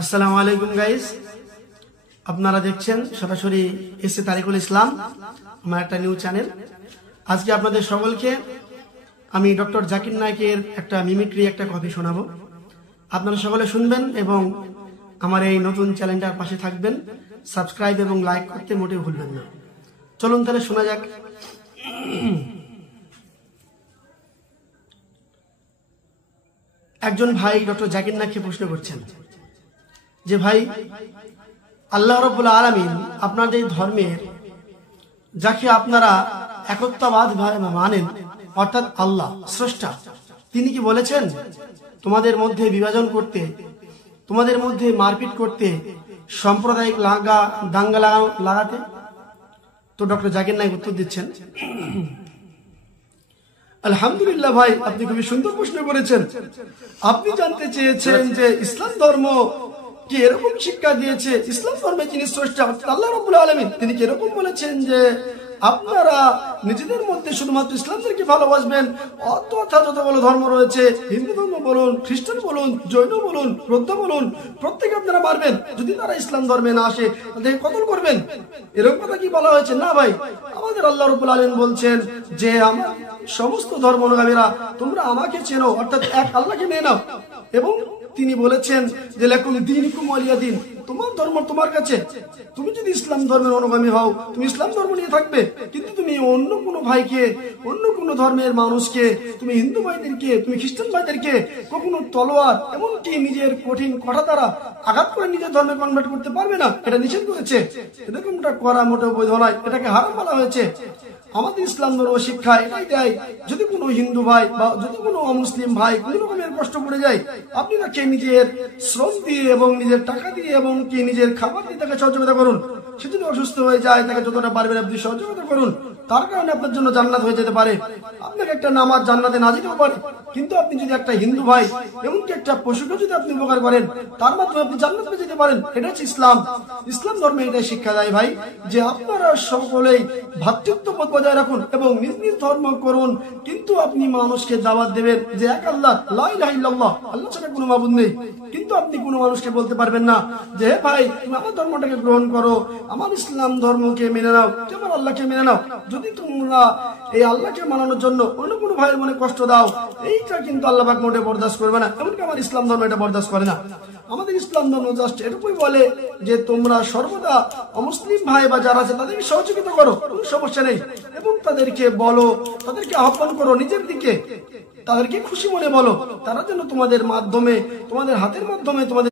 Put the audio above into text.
আসসালামু আলাইকুম গাইস, আপনারা দেখছেন সরাসরি এসএ তারিকুল ইসলাম, আমার একটা নিউজ চ্যানেল। আজকে আপনাদের সকলকে আমি ডক্টর জাকির নায়েকের একটা মিমিক্রি একটা কপি শোনাবো। আপনারা সকলে শুনবেন এবং আমার এই নতুন চ্যানেলটার পাশে থাকবেন। সাবস্ক্রাইব এবং লাইক করতে মোটেও ভুলবেন না। চলুন তাহলে শোনা যাক। একজন ভাই ডক্টর জাকির নায়েককে প্রশ্ন করছেন যে ভাই, আল্লাহ রাব্বুল আলামিন আপনাদের ধর্মের যাকে আপনারা একত্ববাদ মানেন, অর্থাৎ আল্লাহ স্রষ্টা, তিনি কি বলেছেন তোমাদের মধ্যে বিভাজন করতে, তোমাদের মধ্যে মারপিট করতে, সাম্প্রদায়িক দাঙ্গা লাগাতে? তো ডক্টর জাকির নায়েক উত্তর দিচ্ছেন, আলহামদুলিল্লাহ ভাই, আপনি খুবই সুন্দর প্রশ্ন করেছেন। আপনি জানতে চেয়েছেন যে ইসলাম ধর্ম কি এরকম শিক্ষা দিয়েছে, ইসলাম ধর্মে যিনি স্রষ্টা আল্লাহ রাব্বুল আলামিন তিনি কি এরকম বলেছেন যে আপনারা নিজেদের মধ্যে শুধুমাত্র ইসলামদেরকে ভালোবাসবেন, অথবা যতগুলো ধর্ম রয়েছে, হিন্দু ধর্ম বলুন, খ্রিস্টান বলুন, জৈন বলুন, বৌদ্ধ বলুন, প্রত্যেকে আপনারা মারবেন, যদি তারা ইসলাম ধর্মে না আসে তাদেরকে কতল করবেন? এরকম কথা কি বলা হয়েছে? না ভাই, আমাদের আল্লাহ রাব্বুল আলামিন বলছেন যে আমার সমস্ত ধর্মানুগামীরা তোমরা আমাকে চেনো, অর্থাৎ এক আল্লাহকে মেনে নাও। এবং তিনি বলেছেন যে লাকুম দীনুকুম ওয়ালিয়া দীন, তোমার ধর্ম তোমার কাছে। তুমি যদি ইসলাম ধর্মের অনুগামী হও, তুমি ইসলাম ধর্ম নিয়ে থাকবে, কিন্তু তুমি অন্য কোনো ভাইকে, অন্য কোনো ধর্মের মানুষকে, তুমি হিন্দু ভাইদেরকে, তুমি খ্রিস্টান ভাইদেরকে কখনো তলোয়ার এমনকি নিজের কঠিন কথা দ্বারা আঘাত করে নিজের ধর্মে কনভার্ট করতে পারবে না, এটা নিষেধ করেছে। এরকমটা করা মোটেও বৈধ নয়, এটাকে হারাম বলা হয়েছে। আমাদের ইসলাম ধর্ম শিক্ষা এটাই দেয়, যদি কোনো হিন্দু ভাই বা যদি কোনো অমুসলিম ভাই কোনো রকমের কষ্ট পড়ে যায়, আপনি তাকে নিজের শ্রম দিয়ে এবং নিজের টাকা দিয়ে এবং কি নিজের খাবার দিয়ে তাকে সহযোগিতা করুন। সে যদি অসুস্থ হয়ে যায়, তাকে যতটা পারবেন আপনি সহযোগিতা করুন। তার কারণে আপনার জন্য জান্নাত হয়ে যেতে পারে, আপনাকে একটা নামাজ জান্নাতে না যেতেও পারে। কিন্তু আপনি যদি একটা হিন্দু ভাই এমনকি একটা পশুকে যদি আপনি উপকার করেন, তার মাধ্যমে আপনি জান্নাত পেয়ে যেতে পারেন। এটা হচ্ছে ইসলাম। ইসলাম ধর্মে এটাই শিক্ষা দেয় ভাই যে আপনারা সকলেই ভ্রাতৃত্ববোধ বজায় রাখুন এবং নিজ নিজ ধর্ম করুন, কিন্তু আপনি মানুষকে দাওয়াত দেবেন যে এক আল্লাহ, লা ইলাহা ইল্লাল্লাহ, আল্লাহ ছাড়া কোনো মাবুদ নেই। কিন্তু আপনি কোনো মানুষকে বলতে পারবেন না যে হে ভাই, তুমি আমার ধর্মটাকে গ্রহণ করো, আমার ইসলাম ধর্মকে মেনে নাও, তোমার আল্লাহকে মেনে নাও। যদি তোমরা এই আল্লাহকে মানানোর জন্য অন্য কোনো ভাইয়ের মনে কষ্ট দাও, এইটা কিন্তু আল্লাহ পাক মোটে বরদাস্ত করবে না, এমনকি আমার ইসলাম ধর্ম এটা বরদাস্ত করে না। আমাদের ইসলাম ধর্ম জাস্ট এটুকুই বলে যে তোমরা সর্বদা অমুসলিম ভাই বা যারা আছে তাদেরকে সহযোগিতা করো, কোনো সমস্যা নেই, এবং তাদেরকে বলো, তাদেরকে আহ্বান করো নিজের দিকে, তাদেরকে খুশি মনে বলো, তারা যেন তোমাদের মাধ্যমে, তোমাদের হাতের মাধ্যমে, তোমাদের